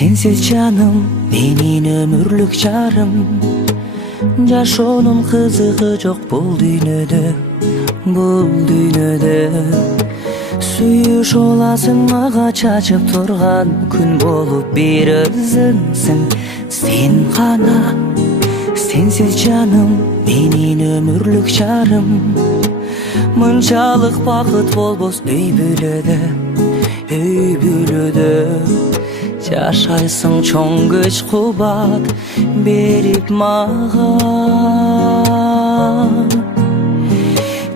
Sensiz canım menin ömürlük jarım. Жашоонун кызыгы жок бул дүйнөдө. Сүйүш оласың мага чачып турган күн болуп бир өзүңсүң сен гана. Сенсиз жаным менин өмүрлүк жарым. Мынчалык бакыт болбос үй бүлөдө. Жашайсың чоң күч кубат берип мага.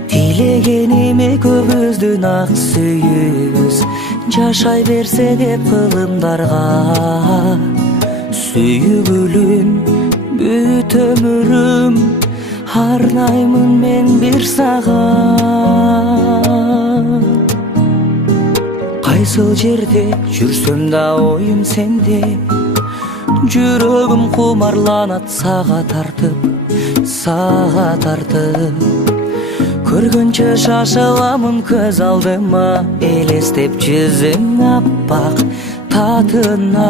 Тилегениме көбүздүн ак сүйүүбүз жашай берсе деп кылымдарга. Сүйгүлүм бүт өмүрүм арнаймын мен бир сага. Кайсыл жерде жүрсөм да оюм сенде. Жүрөгүм кумарланат сага тартып. Көргөнчө шашыламын көз алдыма, элестеп жүзүң аппак татына.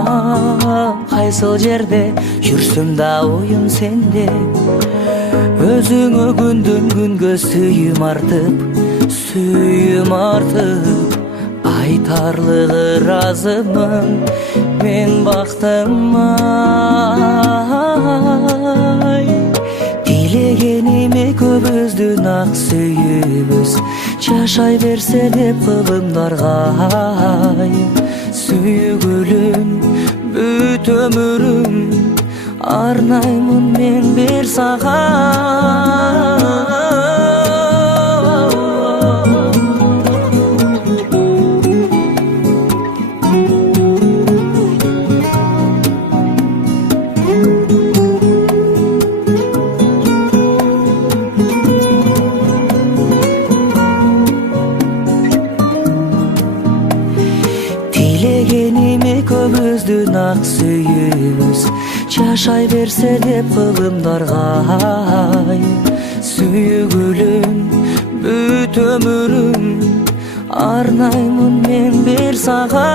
Кайсыл жерде жүрсөм да оюм сенде. Өзүңө күндөн күнгө сүйүм артып. Айтарлыгы разымын мен бактыма. Тилегениме көбүздүн ак сүйүүбүз жашай берсе деп кылымдарга. Сүйгүлүм бүт өмүрүм арнаймын мен бир сага. Тилегениме көбүздүн ак сүйүүбүз жашай берсе деп кылымдарга. Сүйгүлүм бүт өмүрүм арнаймын мен бир сага.